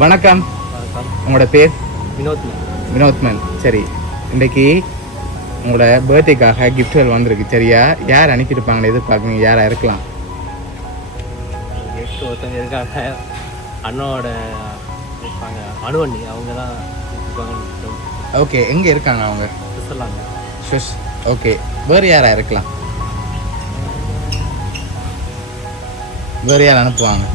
வணக்கம். வணக்கம். உங்களோட பேர்? வினோத்மன். வினோத்மன். சரி, இன்றைக்கி உங்களோட பர்த்டேக்காக கிஃப்ட்கள் வந்திருக்கு சரியா? யார் அனுப்பியிருப்பாங்கன்னு எதிர்பார்க்குறீங்க? யாராக இருக்கலாம்? கெஸ்ட் ஒருத்தவங்க இருக்காங்க, அண்ணாவோட இருப்பாங்க, அணுவண்ணி, அவங்க தான் இருப்பாங்க. ஓகே, எங்கே இருக்காங்க அவங்க? சுவிட்சர்லாந்து. ஸ்விஸ். ஓகே, வேறு யாராக இருக்கலாம்? வேறு யார் அனுப்புவாங்க?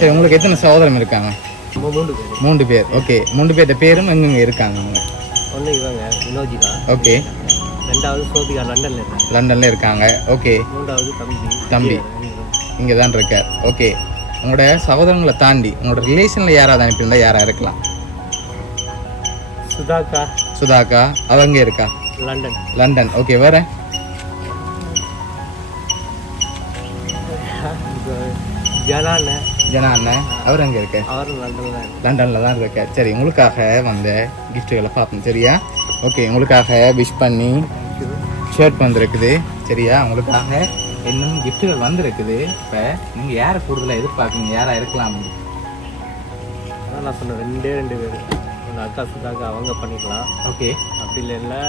சரி, உங்களுக்கு எத்தனை சகோதரம் இருக்காங்க? 3 பேர். 3 பேர். ஓகே, 3 பேர்த்த பேரும் எங்கெங்க இருக்காங்க அவங்க? ஒன்று இவங்க வினோஜிகா. ஓகே. 2வது சோபிகா, லண்டனில் இருக்காங்க. லண்டனில் இருக்காங்க. ஓகே. 3வது தம்பி இங்கே தான் இருக்கார். ஓகே, உங்களோட சகோதரங்களை தாண்டி உங்களோட ரிலேஷனில் யாராவது அனுப்பியிருந்தா யாராக இருக்கலாம்? சுதாக்கா. சுதாக்கா, அவங்க இருக்கா? லண்டன். லண்டன். ஓகே, வேறு? ஜனா அண்ணன், அவர் அங்கே இருக்க? அவரும் லண்டனில். லண்டனில் தான் இருக்க. சரி, உங்களுக்காக வந்த கிஃப்ட்டுகளை பார்ப்போம் சரியா? ஓகே, உங்களுக்காக விஷ் பண்ணி ஷர்ட் வந்திருக்குது சரியா? உங்களுக்காக இன்னும் கிஃப்ட்டுகள் வந்திருக்குது. இப்போ நீங்கள் யாரை கூடுதலாக எதிர்பார்க்குறீங்க? யாராக இருக்கலாம்? அதான் நான் சொன்னேன், 2 பேர். ஒன்று அக்கா சுதாக்கா, அவங்க பண்ணிக்கலாம். ஓகே. அப்படி இல்லை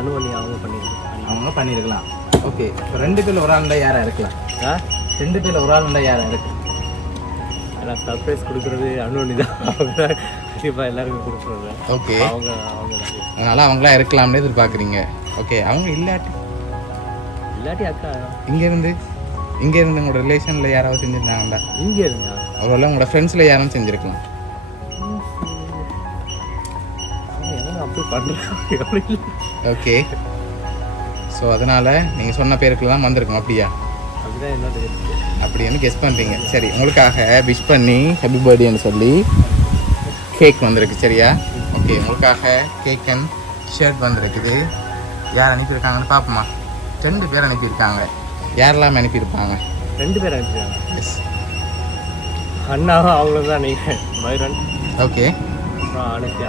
அணுவண்ணி, அவங்க பண்ணிக்கலாம். அவங்க பண்ணியிருக்கலாம். ஓகே, இப்போ 2 பேர் ஒரு ஆளுண்டா யாராக இருக்கலாம்? 2 பேர் ஒரு ஆளுண்டா யாராக இருக்கு? ஏன்னா சர்ப்ரைஸ் கொடுக்குறது அணுவண்ணி தான். அவங்க தான் கண்டிப்பாக எல்லாருக்கும் கொடுக்குறது. ஓகே, அவங்க தான். அதனால் அவங்களாம் இருக்கலாம்னு எதிர்பார்க்குறீங்க. ஓகே, அவங்க இல்லாட்டி அக்கா இங்கேருந்து உங்களோட ரிலேஷனில் யாராவது செஞ்சுருந்தாங்கடா? இங்கே இருந்தா ஒருவேளை உங்களோட ஃப்ரெண்ட்ஸில் யாரும் செஞ்சுருக்கலாம். அப்படி பண்ணுறாங்க. ஓகே, ஸோ அதனால் நீங்கள் சொன்ன பேருக்குலாம் வந்திருக்கோம் அப்படியா? அப்படிதான் என்னோட அப்படின்னு கெஸ் பண்ணுறீங்க. சரி, உங்களுக்காக விஷ் பண்ணி ஹாப்பி பர்த்டேன்னு சொல்லி கேக் வந்திருக்கு சரியா? ஓகே, உங்களுக்காக கேக் அண்ட் ஷர்ட் வந்திருக்குது. யார் அனுப்பியிருக்காங்கன்னு பார்ப்போமா? 2 பேர் அனுப்பியிருக்காங்க. யாரெல்லாம் அனுப்பியிருப்பாங்க? 2 பேர் அனுப்பியிருக்காங்க. எஸ், அண்ணாவும் அவங்களும் தான். நீங்கள் மயூரன். ஓகே, அப்புறம் அனுப்பி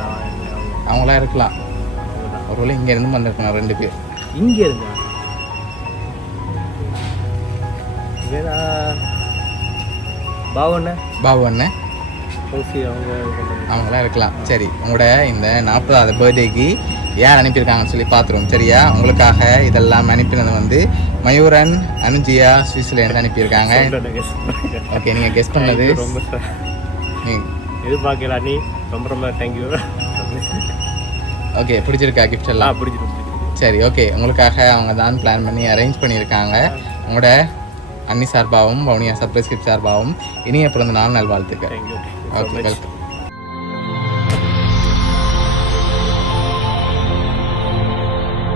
அவங்களாம் இருக்கலாம். அவங்க தான். ஒருவேளை இங்கேருந்து வந்திருக்காங்க 2 பேர். இங்கே இருந்தா வேணா பாபு அண்ணன், அவங்களாம் இருக்கலாம். சரி, உங்களோட இந்த 40வது பர்த்டேக்கு யார் அனுப்பியிருக்காங்கன்னு சொல்லி பார்த்துருவோம் சரியா? உங்களுக்காக இதெல்லாம் அனுப்பினது வந்து மயூரன், அனுஜியா, சுவிட்சர்லேருந்து அனுப்பியிருக்காங்க. ஓகே, நீங்கள் கெஸ் பண்ணது ரொம்ப எதிர்பார்க்கல நீ. ரொம்ப தேங்க்யூ. ஓகே, பிடிச்சிருக்கா கிஃப்ட் எல்லாம்? பிடிச்சிருக்கு. சரி, ஓகே, உங்களுக்காக அவங்க தான் பிளான் பண்ணி அரேஞ்ச் பண்ணியிருக்காங்க. உங்களோட அன்னி சார்பாகவும் வவுனியா சர்ப்ரைஸ் கிஃப்ட் சார்பாகவும் இனிய பிறந்த நாள் நல்வாழ்த்துக்கள். தேங்க்யூ. Okay, welcome.